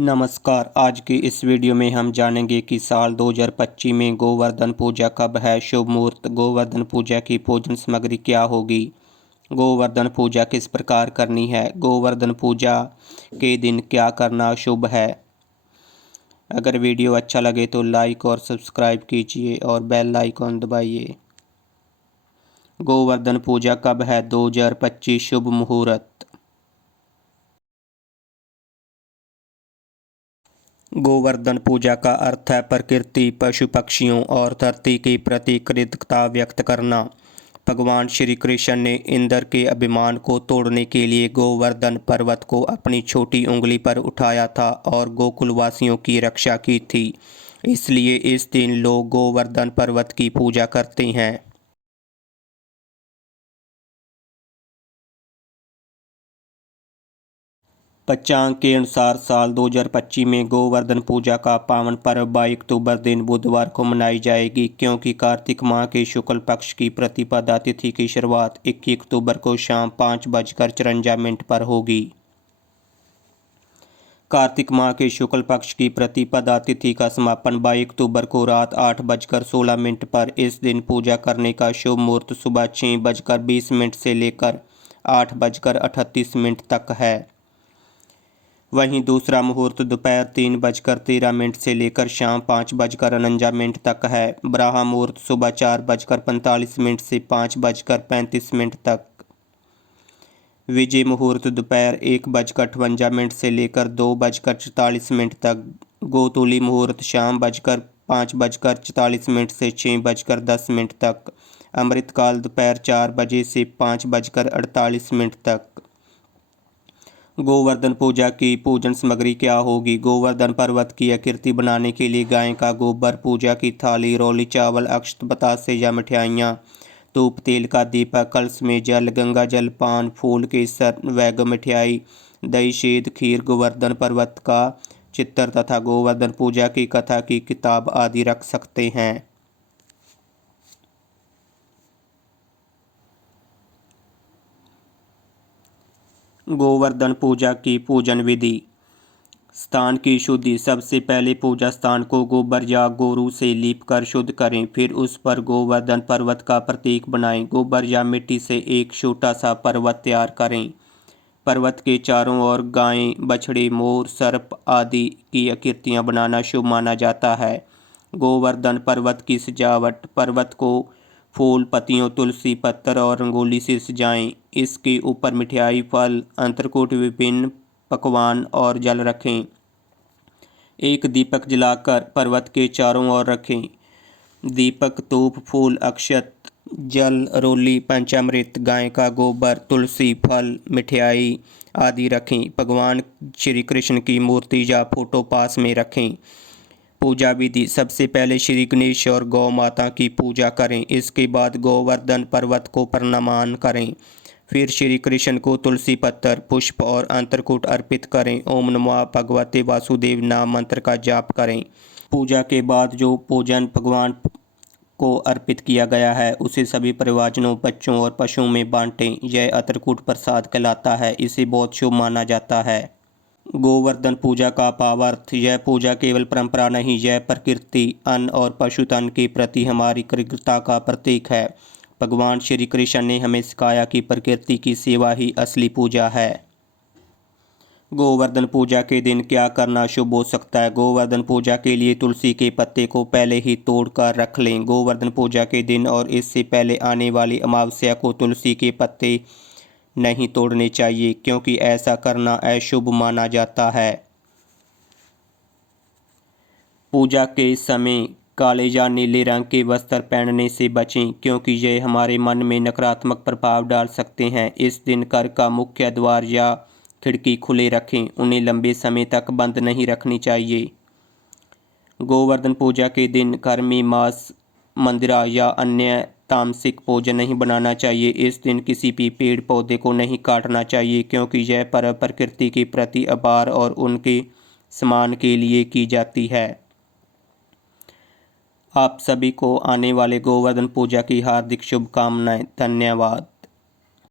नमस्कार। आज की इस वीडियो में हम जानेंगे कि साल 2025 में गोवर्धन पूजा कब है। शुभ मुहूर्त। गोवर्धन पूजा की पूजन सामग्री क्या होगी। गोवर्धन पूजा किस प्रकार करनी है। गोवर्धन पूजा के दिन क्या करना शुभ है। अगर वीडियो अच्छा लगे तो लाइक और सब्सक्राइब कीजिए और बेल आइकॉन दबाइए। गोवर्धन पूजा कब है। 2025 शुभ मुहूर्त। गोवर्धन पूजा का अर्थ है प्रकृति, पशु पक्षियों और धरती के प्रति कृतज्ञता व्यक्त करना। भगवान श्री कृष्ण ने इंद्र के अभिमान को तोड़ने के लिए गोवर्धन पर्वत को अपनी छोटी उंगली पर उठाया था और गोकुलवासियों की रक्षा की थी। इसलिए इस दिन लोग गोवर्धन पर्वत की पूजा करते हैं। पंचांग के अनुसार साल 2025 में गोवर्धन पूजा का पावन पर्व 22 अक्टूबर दिन बुधवार को मनाई जाएगी, क्योंकि कार्तिक माह के शुक्ल पक्ष की प्रतिपदा तिथि की शुरुआत 21 अक्टूबर को शाम 5:54 पर होगी। कार्तिक माह के शुक्ल पक्ष की प्रतिपदा तिथि का समापन 22 अक्टूबर को रात 8:16 पर। इस दिन पूजा करने का शुभ मुहूर्त सुबह 6:20 से लेकर 8:38 तक है। वहीं दूसरा मुहूर्त दोपहर 3:13 से लेकर शाम 5:49 तक है। ब्राह्म मुहूर्त सुबह 4:45 से 5:35 तक। विजय मुहूर्त दोपहर 1:58 से लेकर 2:44 तक। गोतुली मुहूर्त शाम 5:44 से 6:10 तक। अमृतकाल दोपहर 4 बजे से 5:48 तक। गोवर्धन पूजा की पूजन सामग्री क्या होगी। गोवर्धन पर्वत की आकृति बनाने के लिए गाय का गोबर, पूजा की थाली, रोली चावल, अक्षत, बतासे या मिठाइयाँ, धूप, तेल का दीपक, कलश में जल, गंगा जल, पान, फूल, केसर, वैग मिठाई, दही, शेद, खीर, गोवर्धन पर्वत का चित्र तथा गोवर्धन पूजा की कथा की किताब आदि रख सकते हैं। गोवर्धन पूजा की पूजन विधि। स्थान की शुद्धि। सबसे पहले पूजा स्थान को गोबर या गोरू से लीपकर शुद्ध करें। फिर उस पर गोवर्धन पर्वत का प्रतीक बनाएं। गोबर या मिट्टी से एक छोटा सा पर्वत तैयार करें। पर्वत के चारों ओर गायें, बछड़े, मोर, सर्प आदि की आकृतियाँ बनाना शुभ माना जाता है। गोवर्धन पर्वत की सजावट। पर्वत को फूल, पत्तियों, तुलसी पत्तर और रंगोली से सजाएं। इसके ऊपर मिठाई, फल, अंत्रकूट, विभिन्न पकवान और जल रखें। एक दीपक जलाकर पर्वत के चारों ओर रखें। दीपक, धूप, फूल, अक्षत, जल, रोली, पंचामृत, गाय का गोबर, तुलसी, फल, मिठाई आदि रखें। भगवान श्री कृष्ण की मूर्ति या फोटो पास में रखें। पूजा विधि। सबसे पहले श्री गणेश और गौ माता की पूजा करें। इसके बाद गोवर्धन पर्वत को प्रणाम करें। फिर श्री कृष्ण को तुलसी पत्तर, पुष्प और अंत्रकूट अर्पित करें। ओम नमः भगवते वासुदेव नाम मंत्र का जाप करें। पूजा के बाद जो भोजन भगवान को अर्पित किया गया है उसे सभी परिवारजनों, बच्चों और पशुओं में बांटें। यह अंत्रकूट प्रसाद कहलाता है। इसे बहुत शुभ माना जाता है। गोवर्धन पूजा का भावार्थ। यह पूजा केवल परंपरा नहीं, यह प्रकृति, अन्न और पशुधन के प्रति हमारी कृतज्ञता का प्रतीक है। भगवान श्री कृष्ण ने हमें सिखाया कि प्रकृति की सेवा ही असली पूजा है। गोवर्धन पूजा के दिन क्या करना शुभ हो सकता है। गोवर्धन पूजा के लिए तुलसी के पत्ते को पहले ही तोड़ कर रख लें। गोवर्धन पूजा के दिन और इससे पहले आने वाली अमावस्या को तुलसी के पत्ते नहीं तोड़ने चाहिए, क्योंकि ऐसा करना अशुभ माना जाता है। पूजा के समय काले या नीले रंग के वस्त्र पहनने से बचें, क्योंकि यह हमारे मन में नकारात्मक प्रभाव डाल सकते हैं। इस दिन घर का मुख्य द्वार या खिड़की खुले रखें। उन्हें लंबे समय तक बंद नहीं रखनी चाहिए। गोवर्धन पूजा के दिन घर में मांस, मंदिरा या अन्य तामसिक भोजन नहीं बनाना चाहिए। इस दिन किसी भी पेड़ पौधे को नहीं काटना चाहिए, क्योंकि यह पर्व प्रकृति के प्रति आभार और उनके सम्मान के लिए की जाती है। आप सभी को आने वाले गोवर्धन पूजा की हार्दिक शुभकामनाएं। धन्यवाद।